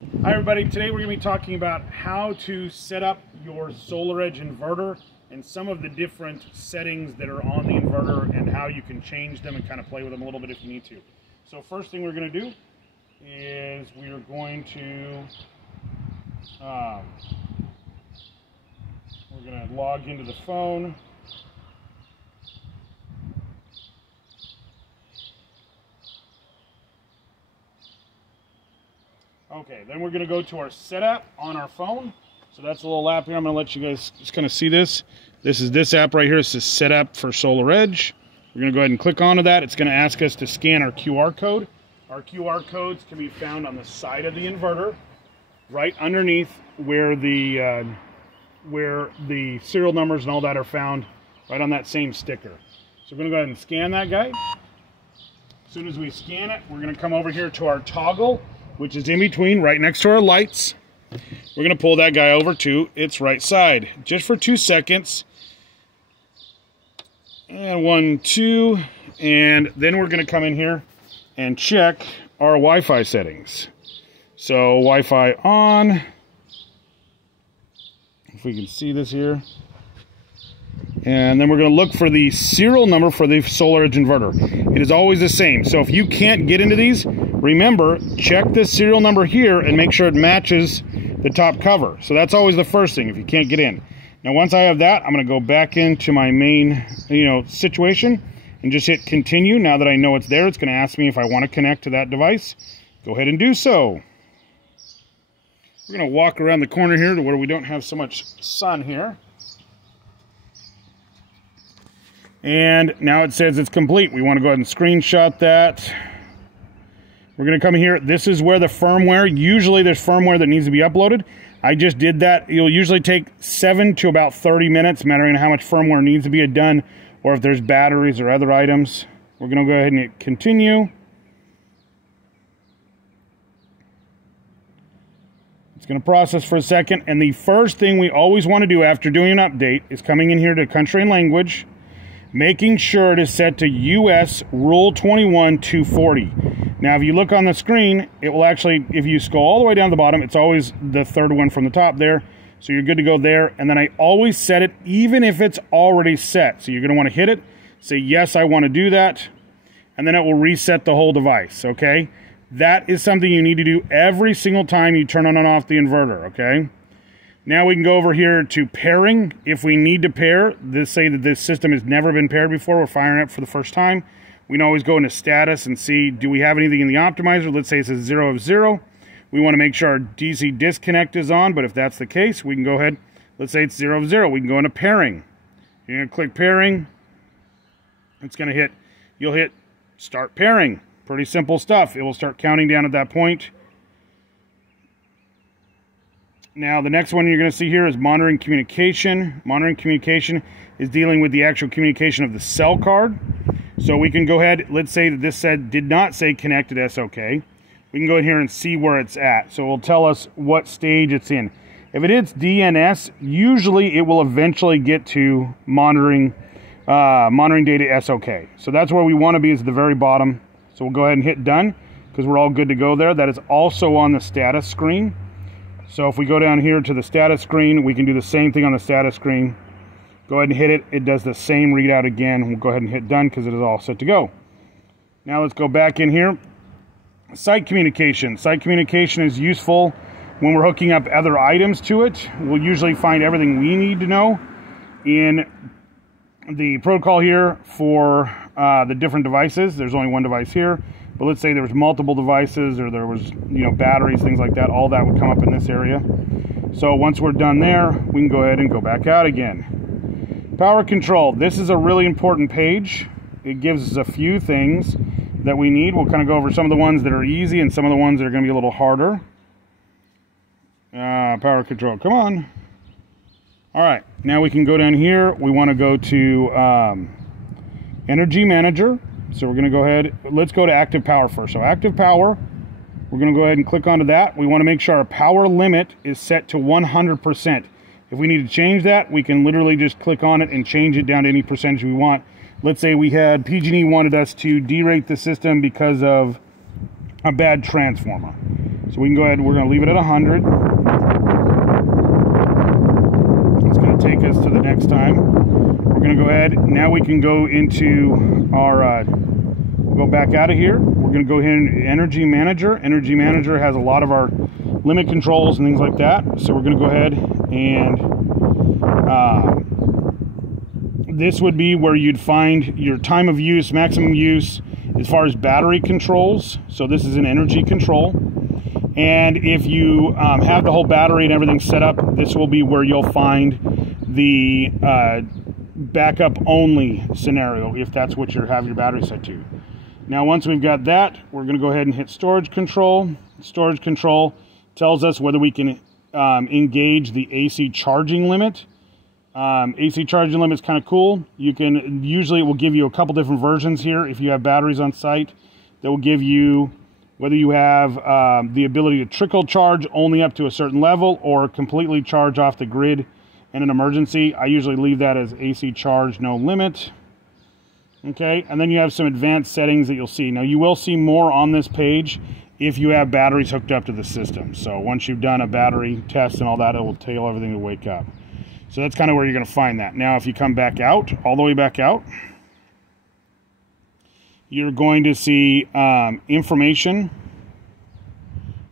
Hi everybody, today we're going to be talking about how to set up your SolarEdge inverter and some of the different settings that are on the inverter and how you can change them and kind of play with them a little bit if you need to. So first thing we're going to do is we are going to log into the phone. Okay, then we're going to go to our setapp on our phone. So that's a little app here. I'm going to let you guys just kind of see this. This is this app right here. It's the setapp for SolarEdge. We're going to go ahead and click onto that. It's going to ask us to scan our QR code. Our QR codes can be found on the side of the inverter, right underneath where the serial numbers and all that are found, right on that same sticker. So we're going to go ahead and scan that guy. As soon as we scan it, we're going to come over here to our toggle, which is in between, right next to our lights. We're going to pull that guy over to its right side, just for 2 seconds. And 1, 2, and then we're going to come in here and check our Wi-Fi settings. So Wi-Fi on, if we can see this here. And then we're going to look for the serial number for the SolarEdge inverter. It is always the same. So if you can't get into these, remember, check the serial number here and make sure it matches the top cover. So that's always the first thing if you can't get in. Now once I have that, I'm going to go back into my main situation and just hit continue. Now that I know it's there, it's going to ask me if I want to connect to that device. Go ahead and do so. We're going to walk around the corner here to where we don't have so much sun here. And now it says it's complete. We want to go ahead and screenshot that. We're going to come here. This is where the firmware, usually there's firmware that needs to be uploaded. I just did that. It'll usually take 7 to about 30 minutes, mattering on how much firmware needs to be done or if there's batteries or other items. We're going to go ahead and hit continue. It's going to process for a second. And the first thing we always want to do after doing an update is coming in here to country and language, making sure it is set to US Rule 21 240. Now, if you look on the screen, it will actually, if you scroll all the way down to the bottom, it's always the third one from the top there. So you're good to go there. And then I always set it, even if it's already set. So you're going to want to hit it, say, yes, I want to do that. And then it will reset the whole device, okay? That is something you need to do every single time you turn on and off the inverter, okay? Now we can go over here to pairing. If we need to pair, say that this system has never been paired before, we're firing it for the first time. We can always go into status and see, do we have anything in the optimizer? Let's say it says 0 of 0. We want to make sure our DC disconnect is on, but if that's the case, we can go ahead. Let's say it's 0 of 0. We can go into pairing. You're going to click pairing. It's going to hit, you'll hit start pairing. Pretty simple stuff. It will start counting down at that point. Now, the next one you're going to see here is monitoring communication. Monitoring communication is dealing with the actual communication of the cell card. So we can go ahead, let's say that this did not say connected SOK. We can go in here and see where it's at. So it will tell us what stage it's in. If it is DNS, usually it will eventually get to monitoring data SOK. So that's where we want to be, is at the very bottom. So we'll go ahead and hit done because we're all good to go there. That is also on the status screen. So if we go down here to the status screen, we can do the same thing on the status screen. Go ahead and hit it. It does the same readout again. We'll go ahead and hit done because it is all set to go. Now let's go back in here. Site communication. Site communication is useful when we're hooking up other items to it. We'll usually find everything we need to know in the protocol here for the different devices. There's only one device here. But let's say there was multiple devices or there was, batteries, things like that. All that would come up in this area. So once we're done there, we can go ahead and go back out again. Power control. This is a really important page. It gives us a few things that we need. We'll kind of go over some of the ones that are easy and some of the ones that are going to be a little harder. Power control. Come on. All right. Now we can go down here. We want to go to Energy Manager. So we're going to go ahead, let's go to active power first. So active power, we're going to go ahead and click onto that. We want to make sure our power limit is set to 100%. If we need to change that, we can literally just click on it and change it down to any percentage we want. Let's say we had PG&E wanted us to derate the system because of a bad transformer. So we can go ahead, we're going to leave it at 100. It's going to take us to the next time. We're going to go ahead, now we can go into our, go back out of here. We're going to go ahead and Energy Manager. Energy Manager has a lot of our limit controls and things like that. So we're going to go ahead and this would be where you'd find your time of use, maximum use, as far as battery controls. So this is an energy control. And if you have the whole battery and everything set up, this will be where you'll find the backup only scenario, if that's what you have your battery set to. Now, once we've got that, we're going to go ahead and hit storage control. Storage control tells us whether we can engage the AC charging limit. AC charging limit is kind of cool. You can, usually it will give you a couple different versions here if you have batteries on site. That will give you whether you have the ability to trickle charge only up to a certain level or completely charge off the grid in an emergency. I usually leave that as AC charge no limit. Okay, and then you have some advanced settings that you'll see. Now you will see more on this page if you have batteries hooked up to the system. So once you've done a battery test and all that, it will tell you everything to wake up. So that's kind of where you're going to find that. Now if you come back out, all the way back out, you're going to see information.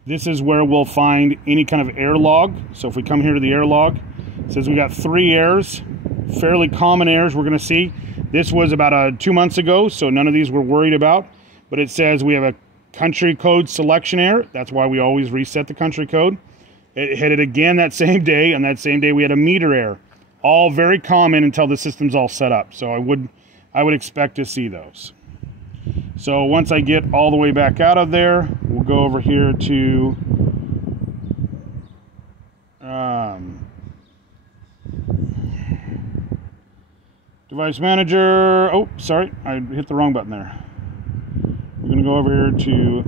This is where we'll find any kind of air log. So if we come here to the air log, it says we got 3 errors, fairly common errors we're going to see. This was about 2 months ago, so none of these we're worried about. But it says we have a country code selection error. That's why we always reset the country code. It hit it again that same day, and that same day we had a meter error. All very common until the system's all set up. So I would expect to see those. So once I get all the way back out of there, we'll go over here to Device Manager. Oh, sorry, I hit the wrong button there. We're going to go over here to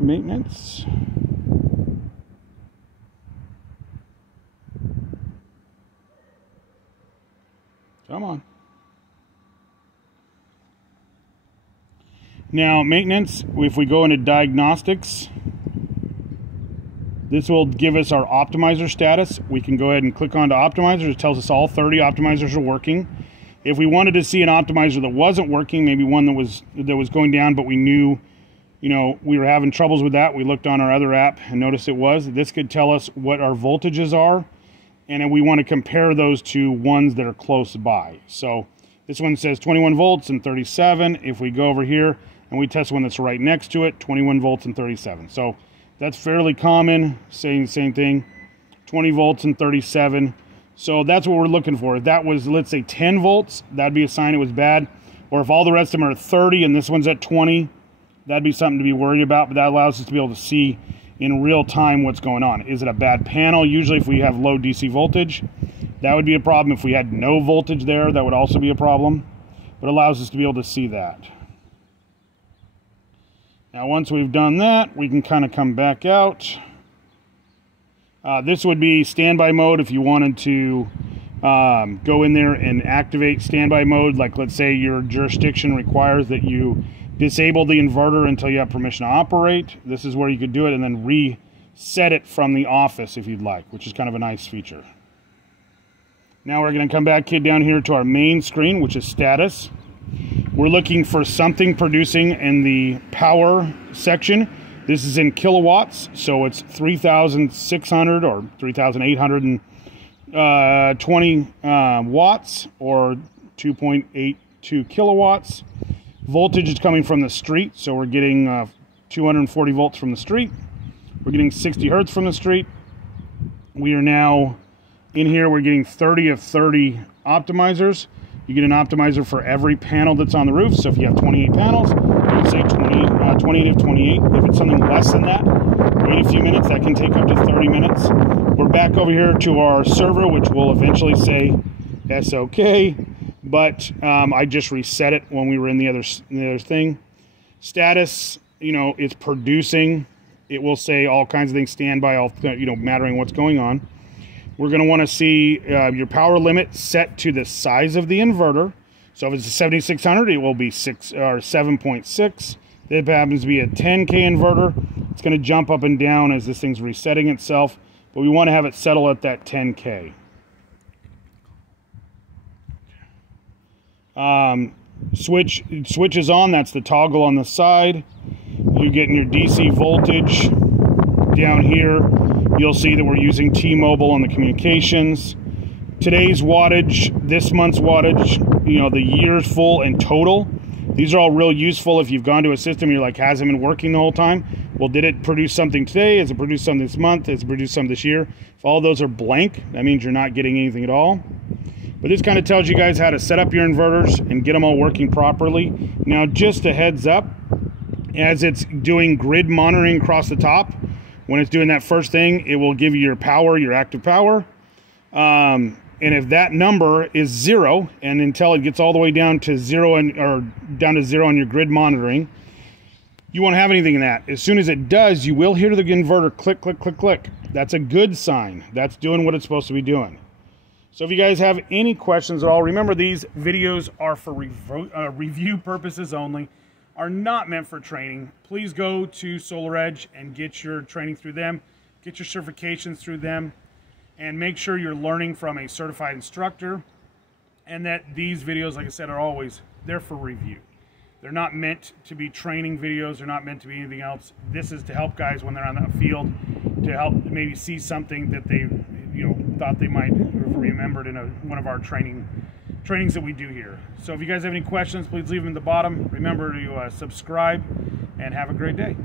Maintenance. Come on. Now, maintenance, if we go into diagnostics, this will give us our optimizer status. We can go ahead and click onto optimizers. It tells us all 30 optimizers are working. If we wanted to see an optimizer that wasn't working, maybe one that was going down, but we knew, we were having troubles with that, we looked on our other app and noticed it was. This could tell us what our voltages are, and then we want to compare those to ones that are close by. So this one says 21 volts and 37. If we go over here and we test one that's right next to it, 21 volts and 37. So that's fairly common, saying the same thing, 20 volts and 37. So that's what we're looking for. If that was, let's say, 10 volts, that'd be a sign it was bad. Or if all the rest of them are at 30 and this one's at 20, that'd be something to be worried about. But that allows us to be able to see in real time what's going on. Is it a bad panel? Usually if we have low DC voltage, that would be a problem. If we had no voltage there, that would also be a problem. But it allows us to be able to see that. Now once we've done that, we can kind of come back out. This would be standby mode if you wanted to go in there and activate standby mode. Like let's say your jurisdiction requires that you disable the inverter until you have permission to operate. This is where you could do it and then reset it from the office if you'd like, which is kind of a nice feature. Now we're going to come back down here to our main screen, which is status. We're looking for something producing in the power section. This is in kilowatts, so it's 3,600 or 3,820 watts or 2.82 kilowatts. Voltage is coming from the street, so we're getting 240 volts from the street. We're getting 60 hertz from the street. We are now in here, we're getting 30 of 30 optimizers. You get an optimizer for every panel that's on the roof. So if you have 28 panels, you say 28 of 28. If it's something less than that, wait a few minutes. That can take up to 30 minutes. We're back over here to our server, which will eventually say SOK. But I just reset it when we were in the other thing. Status, it's producing. It will say all kinds of things, standby, all mattering what's going on. We're going to want to see your power limit set to the size of the inverter. So if it's a 7600, it will be 7.6. If it happens to be a 10K inverter, it's going to jump up and down as this thing's resetting itself, but we want to have it settle at that 10K. Switch is on. That's the toggle on the side. You're getting your DC voltage. Down here, you'll see that we're using T-Mobile on the communications. Today's wattage, this month's wattage, you know, the year's full and total. These are all real useful if you've gone to a system you're like, hasn't been working the whole time. Well, did it produce something today? Has it produced something this month? Has it produced something this year? If all those are blank, that means you're not getting anything at all. But this kind of tells you guys how to set up your inverters and get them all working properly. Now, just a heads up, as it's doing grid monitoring across the top, when it's doing that first thing, it will give you your power, your active power. And if that number is 0, and until it gets all the way down to 0 or down to 0 on your grid monitoring, you won't have anything in that. As soon as it does, you will hear the inverter click, click, click, click. That's a good sign. That's doing what it's supposed to be doing. So if you guys have any questions at all, remember these videos are for review purposes only, are not meant for training. Please go to SolarEdge and get your training through them, get your certifications through them, and make sure you're learning from a certified instructor, and that these videos, like I said, are always there for review. They're not meant to be training videos. They're not meant to be anything else. This is to help guys when they're on the field, to help maybe see something that they, you know, thought they might have remembered in one of our trainings that we do here. So if you guys have any questions, please leave them at the bottom. Remember to subscribe, and have a great day.